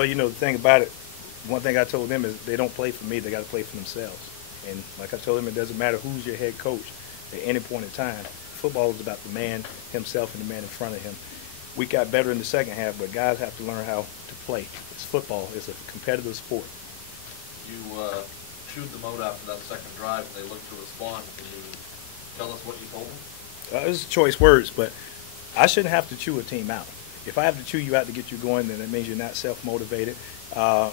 Well, the thing about it, one thing I told them is they don't play for me. They got to play for themselves. And like I told them, it doesn't matter who's your head coach at any point in time. Football is about the man himself and the man in front of him. We got better in the second half, but guys have to learn how to play. It's football. It's a competitive sport. You chewed them out after that second drive, and they looked to respond. Can you tell us what you told them? It was choice words, but I shouldn't have to chew a team out. If I have to chew you out to get you going, then it means you're not self-motivated. And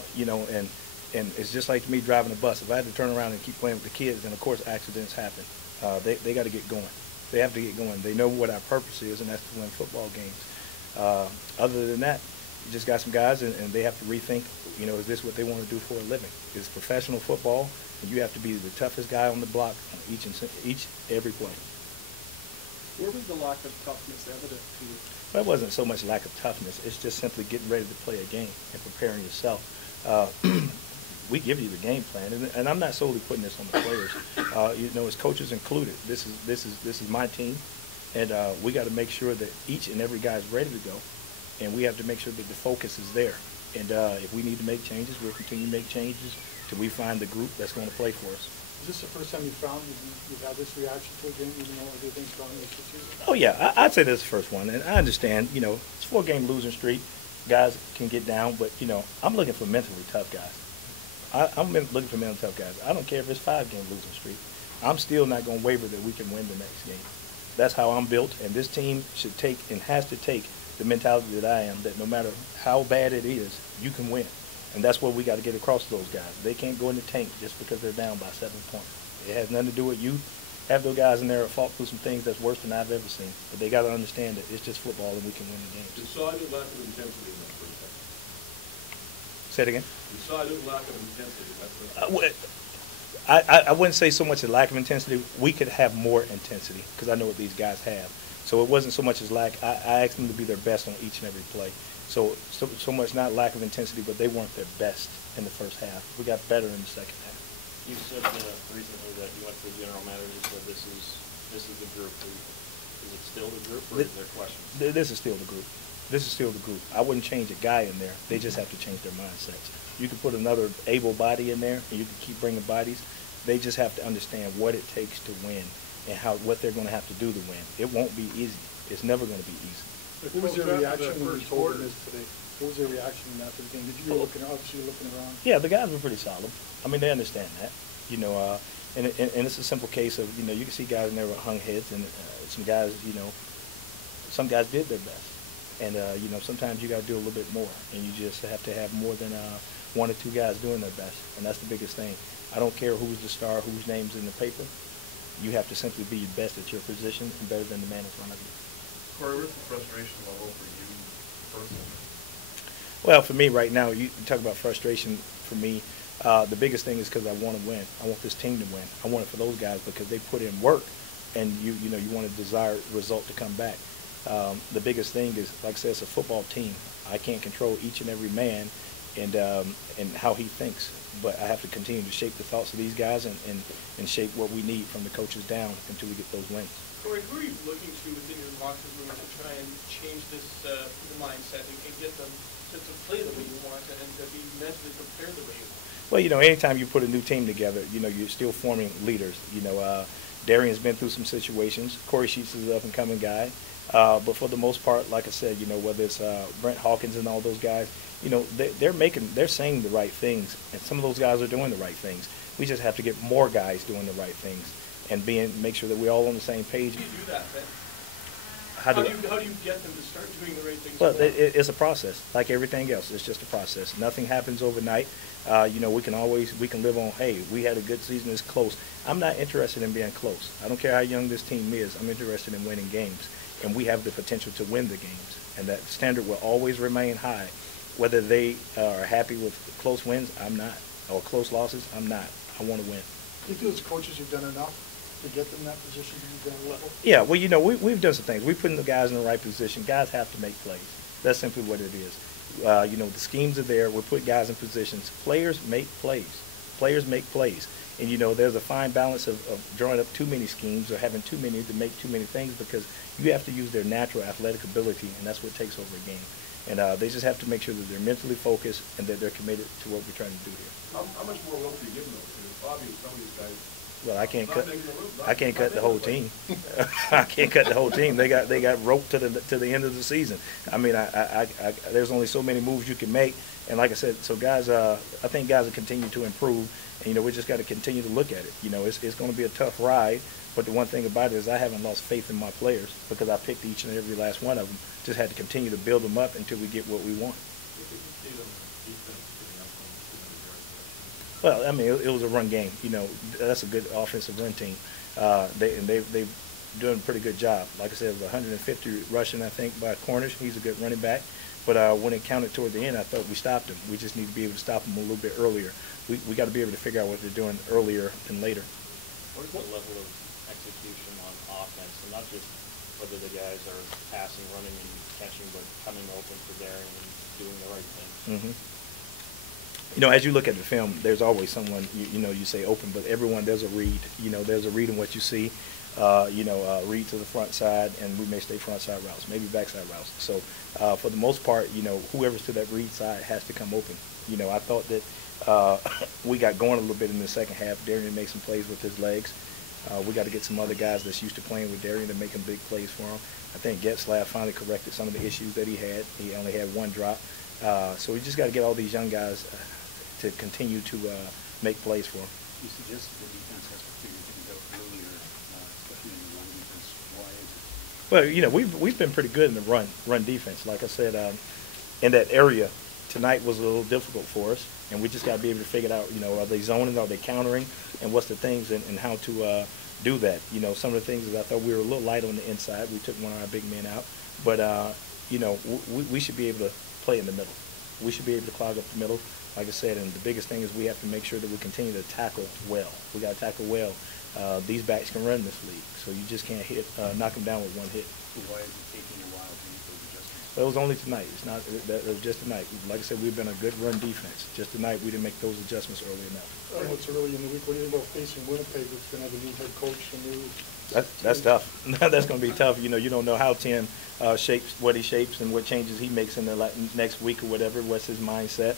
it's just like me driving a bus. If I had to turn around and keep playing with the kids, then of course accidents happen. They got to get going. They have to get going. They know what our purpose is, and that's to win football games. Other than that, you just got some guys, and they have to rethink, is this what they want to do for a living? It's professional football, and you have to be the toughest guy on the block on every play. Where was the lack of toughness evident to you? Well, it wasn't so much lack of toughness. It's just simply getting ready to play a game and preparing yourself. We give you the game plan, and I'm not solely putting this on the players. As coaches included, this is my team, and we got to make sure that each and every guy is ready to go, and we have to make sure that the focus is there. And if we need to make changes, we'll continue to make changes till we find the group that's going to play for us. Is this the first time you've had this reaction to a game, even though everything's gone this season? Oh, yeah. I'd say this is the first one. And I understand, it's a 4-game losing streak. Guys can get down. But, I'm looking for mentally tough guys. I'm looking for mentally tough guys. I don't care if it's 5-game losing streak. I'm still not going to waver that we can win the next game. That's how I'm built. And this team should take and has to take the mentality that I am, that no matter how bad it is, you can win. And that's what we got to get across to those guys. They can't go in the tank just because they're down by 7 points. It has nothing to do with you. Have those guys in there that fought through some things that's worse than I've ever seen. But they got to understand that it's just football and we can win the games. You saw a new lack of intensity in that first half. Say it again? You saw a new lack of intensity in that first half. I wouldn't say so much a lack of intensity. We could have more intensity because I know what these guys have. So it wasn't so much as lack. I asked them to be their best on each and every play. So much not lack of intensity, but they weren't their best in the first half. We got better in the second half. You said recently that you went to the general manager and said this is the group. Is it still the group, or is there questions? This is still the group. This is still the group. I wouldn't change a guy in there. They just have to change their mindsets. You can put another able body in there, and you can keep bringing bodies. They just have to understand what it takes to win and what they're going to have to do to win. It won't be easy. It's never going to be easy. What was their reaction when you told them this today? What was their reaction after the game? Did you obviously looking around? Yeah, the guys were pretty solid. I mean, they understand that. And it's a simple case of, you can see guys in there with hung heads, and some guys, some guys did their best. And, sometimes you got to do a little bit more, and you just have to have more than 1 or 2 guys doing their best, and that's the biggest thing. I don't care who's the star, whose name's in the paper. You have to simply be your best at your position and better than the man in front of you. Corey, what's the frustration level for you personally? Well, for me right now, you talk about frustration for me. The biggest thing is because I want to win. I want this team to win. I want it for those guys because they put in work, and you want a desired result to come back. The biggest thing is, like I said, it's a football team. I can't control each and every man and how he thinks, but I have to continue to shape the thoughts of these guys and shape what we need from the coaches down until we get those wins. Corey, who are you looking to within your locker room to try and change this mindset and get them to play the way you want and to be mentally prepared the way you want? Well, anytime you put a new team together, you're still forming leaders. Darian's been through some situations. Corey Sheets is an up-and-coming guy. But for the most part, like I said, whether it's Brent Hawkins and all those guys, they're saying the right things, and some of those guys are doing the right things. We just have to get more guys doing the right things and make sure that we're all on the same page. How do you do that, then? How do you get them to start doing the right things? Well, it's a process, like everything else. It's just a process. Nothing happens overnight. We can live on, hey, we had a good season, it's close. I'm not interested in being close. I don't care how young this team is. I'm interested in winning games, and we have the potential to win the games, and that standard will always remain high. Whether they are happy with close wins, I'm not, or close losses, I'm not. I want to win. Do you feel as coaches you've done enough to get them in that position to be down level? Yeah, well, we've done some things. We're putting the guys in the right position. Guys have to make plays. That's simply what it is. The schemes are there. We put guys in positions. Players make plays. Players make plays. And, there's a fine balance of drawing up too many schemes or having too many to make too many things, because you have to use their natural athletic ability, and that's what takes over a game. And they just have to make sure that they're mentally focused and that they're committed to what we're trying to do here. How much more rope do you give them, though? Because it's obvious some of these guys. Well, I can't not cut. making the rope, I can't not cut the making whole the team. I can't cut the whole team. They got rope to the end of the season. I mean, there's only so many moves you can make. And like I said, so guys, I think guys will continue to improve. And we just got to continue to look at it. It's going to be a tough ride. But the one thing about it is I haven't lost faith in my players because I picked each and every last one of them. Just had to continue to build them up until we get what we want. Well, I mean, it was a run game. That's a good offensive run team. They've done a pretty good job. Like I said, it was 150 rushing, I think, by Cornish. He's a good running back. But when it counted toward the end, I thought we stopped him. We just need to be able to stop him a little bit earlier. We got to be able to figure out what they're doing earlier than later. What is the level of execution on offense, and not just whether the guys are passing, running, and catching, but coming open for Darian and doing the right thing? Mm-hmm. As you look at the film, there's always someone, you say open, but everyone, there's a read. There's a read in what you see. Read to the front side, and we may stay front side routes, maybe backside routes. So for the most part, whoever's to that read side has to come open. I thought that we got going a little bit in the second half. Darian made some plays with his legs. We got to get some other guys that's used to playing with Darian to make him big plays for him. I think Getzlaff finally corrected some of the issues that he had. He only had one drop. So we just got to get all these young guys to continue to make plays for him. You suggested the defense has to figure things out earlier, especially in the run defense. Why is it? Well, we've been pretty good in the run defense. Like I said, in that area, tonight was a little difficult for us, and we just got to be able to figure it out. Are they zoning? Are they countering? And what's the things and how to do that? Some of the things is I thought we were a little light on the inside. We took one of our big men out, but we should be able to play in the middle. We should be able to clog up the middle. Like I said, and the biggest thing is we have to make sure that we continue to tackle well. We got to tackle well. These backs can run this league, so you just can't knock them down with one hit. Why is it taking a while to make those adjustments? But it was only tonight. It's not. It was just tonight. Like I said, we've been a good run defense. Just tonight, we didn't make those adjustments early enough. I know it's early in the week. What do you think about facing Winnipeg? It's going to have a new head coach, a new. That's tough. That's going to be tough. You don't know how Tim shapes, what he shapes, and what changes he makes in the next week or whatever. What's his mindset?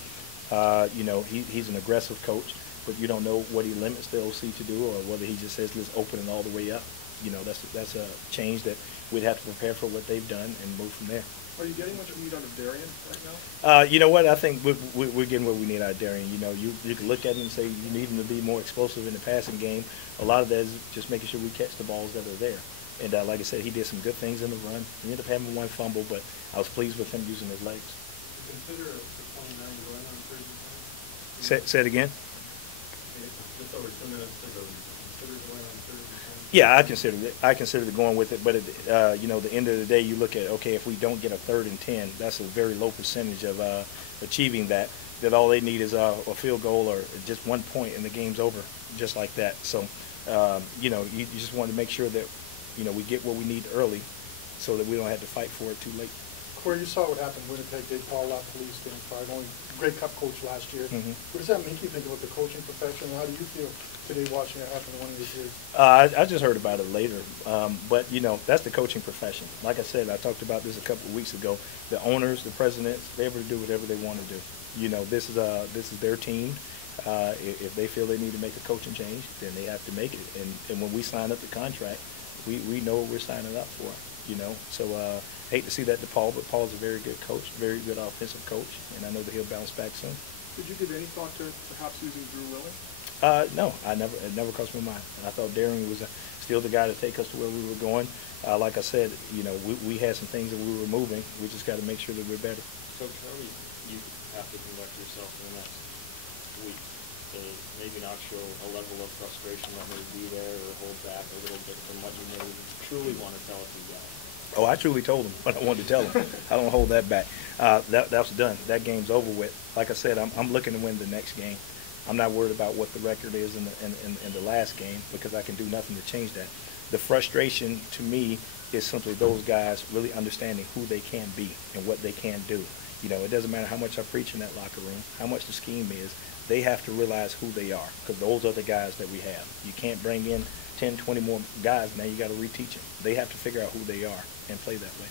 He's an aggressive coach, but you don't know what he limits the OC to do, or whether he just says let's open it all the way up. That's a change that we'd have to prepare for what they've done and move from there. Are you getting much meat out of Darian right now? You know what? I think we're getting what we need out of Darian. You can look at him and say you need him to be more explosive in the passing game. A lot of that is just making sure we catch the balls that are there. And like I said, he did some good things in the run. He ended up having one fumble, but I was pleased with him using his legs. Consider the 29 going on third and 10? Say it again. Just over 2 minutes to go. Consider going on third and 10? Yeah, I consider going with it, but the end of the day, you look at if we don't get a 3rd and 10, that's a very low percentage of achieving that. That all they need is a field goal or just 1 point and the game's over, just like that. So, you just want to make sure that we get what we need early, so that we don't have to fight for it too late. Corey, you saw what happened in Winnipeg. They Paul left the league staying 5. Only Grey Cup coach last year. Mm-hmm. What does that make you think about the coaching profession? How do you feel today watching it happen in one of these years? I just heard about it later, but that's the coaching profession. Like I said, I talked about this a couple of weeks ago. The owners, the presidents, they're able to do whatever they want to do. This is their team. If they feel they need to make a coaching change, then they have to make it. And when we sign up the contract, we know what we're signing up for. So hate to see that to Paul, but Paul's a very good coach, very good offensive coach, and I know that he'll bounce back soon. Did you give any thought to perhaps using Drew Willis? No, it never crossed my mind. And I thought Darian was still the guy to take us to where we were going. Like I said, we had some things that we were moving. We just got to make sure that we're better. So how do you have to conduct yourself in the next week to maybe not show a level of frustration that may be there, or hold back a little bit from what you may truly want to tell us you guys? Oh, I truly told him what I wanted to tell him. I don't hold that back. That was done. That game's over with. Like I said, I'm looking to win the next game. I'm not worried about what the record is in the last game, because I can do nothing to change that. The frustration to me is simply those guys really understanding who they can be and what they can do. It doesn't matter how much I preach in that locker room, how much the scheme is. They have to realize who they are, because those are the guys that we have. You can't bring in 10, 20 more guys. Now you got to reteach them. They have to figure out who they are and play that way.